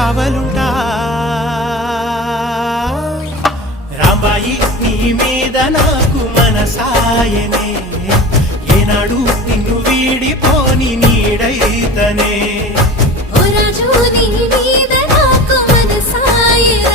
కావలుంటా రాంబాయి నీ మీద నాకు మనసాయనే ఏనాడు నిన్ను వీడిపోని నీడైతనే ఓ రాజు నీ మీద నాకు మనసాయనే